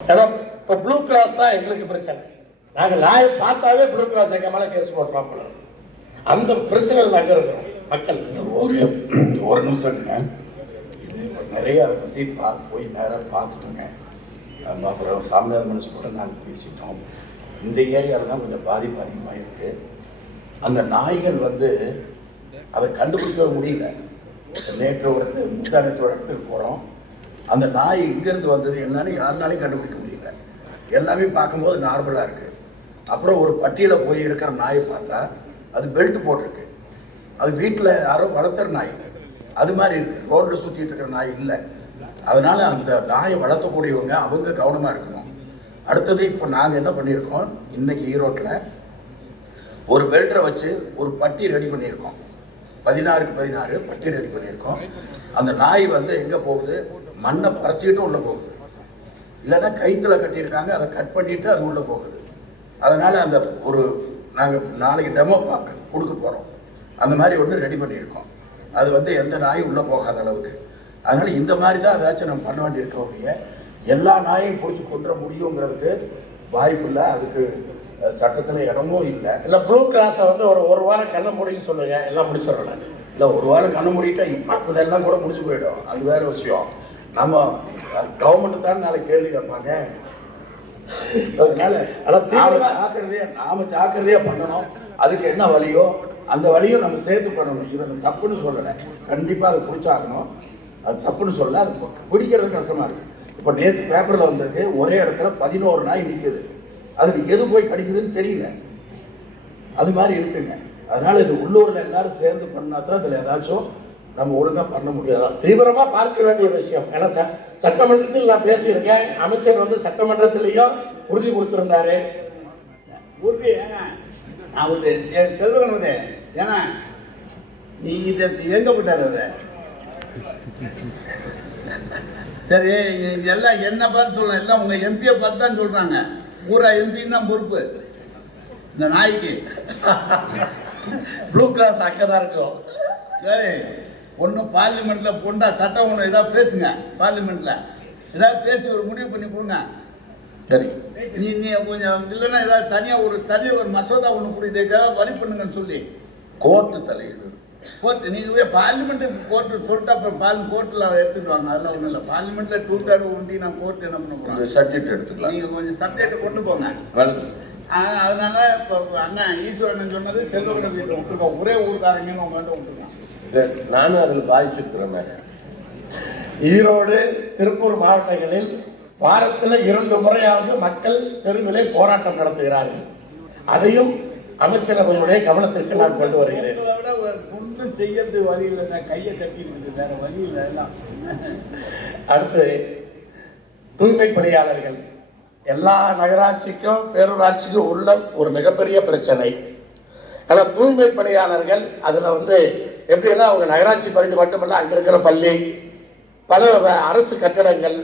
ஏன்னா இப்போ blue cross தான் எங்களுக்கு பிரச்சனை. நாங்கள் நாயை பார்த்தாவே ப்ளூ கிராஸ் எங்கள் மேலே கேஸ் போடுறோம் அந்த பிரச்சனை நாங்கள் இருக்கிறோம். மக்கள். ஒரு ஒரு நிமிஷம்ங்க இது நிறைய அதை பற்றி பா போய் நேராக பார்த்துட்டோங்க. நம்ம அப்புறம் சாமியார் மனுஷன் கூட நாங்கள் பேசிட்டோம். இந்த ஏரியாவில் தான் கொஞ்சம் பாதிப்பு அதிகமாக இருக்குது அந்த நாய்கள் வந்து அதை கண்டுபிடிக்க முடியல. நேற்று ஒரு இடத்துக்கு முந்தானத்து இடத்துக்கு போகிறோம் அந்த நாய் இங்கேருந்து வந்தது என்னன்னு யாருனாலையும் கண்டுபிடிக்க முடியல. எல்லாமே பார்க்கும்போது நார்மலாக இருக்குது அப்புறம் ஒரு பட்டியில் போய் இருக்கிற நாயை பார்த்தா அது பெல்ட் போட்டிருக்கு. அது வீட்டில் யாரோ வளர்த்துற நாய். அது மாதிரி இருக்குது ரோட்டில் சுற்றிட்டு இருக்கிற நாய் இல்லை. அதனால் அந்த நாயை வளர்த்தக்கூடியவங்க அவங்க கவனமாக இருக்கணும். அடுத்தது இப்போ நாங்கள் என்ன பண்ணியிருக்கோம்? இன்னைக்கு ஈரோட்டில் ஒரு வெல்டரை வச்சு ஒரு பட்டி ரெடி பண்ணியிருக்கோம். பதினாறுக்கு பதினாறு பட்டி ரெடி பண்ணியிருக்கோம். அந்த நாய் வந்து எங்கே போகுது? மண்ணை பறிச்சுக்கிட்டு உள்ளே போகுது. இல்லைன்னா கைத்துல கட்டியிருக்காங்க அதை கட் பண்ணிட்டு அது உள்ளே போகுது. அதனால் அந்த ஒரு நாங்கள் நாளைக்கு டெமோ பார்க்க கொடுக்க போகிறோம் அந்த மாதிரி ஒன்று ரெடி பண்ணியிருக்கோம். அது வந்து எந்த நாயும் உள்ளே போகாத அளவுக்கு. அதனால் இந்த மாதிரி தான் ஏதாச்சும் நம்ம பண்ண வேண்டியிருக்க ஒழிய எல்லா நாயையும் பிடிச்சி கொண்டுற முடியுங்கிறதுக்கு வாய்ப்பு இல்லை அதுக்கு சட்டத்தில் இடமும் இல்லை. இல்லை ப்ளூ கிராஸை வந்து ஒரு ஒரு வாரம் கண்ண முடின்னு சொல்லுங்க. எல்லாம் முடிச்சிடறோம் நாங்கள் இல்லை ஒரு வாரம் கண்ணு மூடிட்டா மற்றதெல்லாம் கூட முடிஞ்சு போயிடும். அது வேற விஷயம். நம்ம கவர்மெண்ட் தான் நாளைக்கு கேள்வி கேட்பாங்க. அதனால நாம ஜாக்கிரதையா நாம ஜாக்கிரதையா பண்ணணும். அதுக்கு என்ன வழியோ அந்த வழியும் நம்ம சேர்த்து பண்ணணும் இவன் தப்புன்னு சொல்லலை. கண்டிப்பா அதை பிடிச்சாகணும். அது தப்புன்னு சொல்ல அது பிடிக்கிறது கஷ்டமா இருக்கு. இப்போ நேற்று பேப்பர்ல வந்திருக்கு ஒரே இடத்துல பதினோரு நாய் நிற்குது அதுக்கு எது போய் கடிக்குதுன்னு தெரியல. அது மாதிரி இருக்குங்க. அதனால இது உள்ளூர்ல எல்லாரும் சேர்ந்து பண்ணா தான் இதுல ஏதாச்சும் நம்ம ஒழுங்காக பண்ண முடியாது? தீவிரமாக பார்க்க வேண்டிய விஷயம். ஏன்னா ச- சட்டமன்றத்தில் நான் பேசியிருக்கேன். அமைச்சர் வந்து சட்டமன்றத்திலையும் உறுதி கொடுத்துருந்தாரு. உறுதி ஏங்க. நான் ஒரு என் வந்து நீ இதை எங்க அதை சரி எல்லாம் என்ன பார்த்து சொல்லலாம் எல்லாம் உங்கள் எம்பியை பார்த்து தான் சொல்கிறாங்க பூரா எம்பின்னு தான் பொறுப்பு. இந்த நாய்க்கு. ப்ளூ கிராஸ் அங்கே இருக்கும். சரி. ஒன்று பார்லிமெண்ட்ல பொண்டா சட்டம் ஒன்று ஏதாவது பேசுங்க பார்லிமெண்ட்ல ஏதாவது பேசி ஒரு முடிவு பண்ணி கொடுங்க. சரி. நீ நீ கொஞ்சம் இல்லைன்னா ஏதாவது தனியாக ஒரு தனி ஒரு மசோதா ஒன்று கொடுத்து ஏதாவது வழி பண்ணுங்கன்னு சொல்லி. கோர்ட்டு தலையீடு. கோர்ட் நீங்கள் போய் பார்லிமெண்ட்டு கோர்ட்டு சொல்லிட்டு அப்புறம் பார்லி கோர்ட்டில் எடுத்துட்டு வாங்க. அதெல்லாம் ஒன்றும் இல்லை. பார்லிமெண்ட்டில் டூ தேர்ட் ஒண்டி நான் கோர்ட் என்ன பண்ண போகிறேன் சர்டிஃபிகேட் எடுத்துக்கலாம். நீங்கள் கொஞ்சம் சப்ஜெக்ட் கொண்டு போங்க. ஆ- அதனால இப்போ அண்ணன் ஈஸ்வரன் சொன்னது செல்வகட வீட்டில் விட்டுருக்கோம் ஒரே ஊருக்காரங்கன்னு உங்கள்கிட்ட விட்டுருக்கோம் நானும் அதில் பாதிச்சிருக்கிறேன் ஈரோடு திருப்பூர் மாவட்டங்களில் வாரத்தில் இரண்டு முறையாவது மக்கள் தெருவிலே போராட்டம் நடத்துகிறார்கள். அதையும் அமைச்சர் அவர்களுடைய கவனத்திற்கு நான் கொண்டு வருகிறேன். ஒன்றும் செய்யறது வழி இல்லை கையை கட்டிட்டு வேற வழி இல்லை அடுத்து தூய்மை பணியாளர்கள். எல்லா நகராட்சிக்கும் பேரூராட்சிக்கும் உள்ள ஒரு மிகப்பெரிய பிரச்சனை. ஆனால் தூய்மை பணியாளர்கள் அதில் வந்து எப்படின்னா அவங்க நகராட்சி பள்ளி மட்டுமல்ல அங்கே இருக்கிற பள்ளி பல அரசு கட்டடங்கள்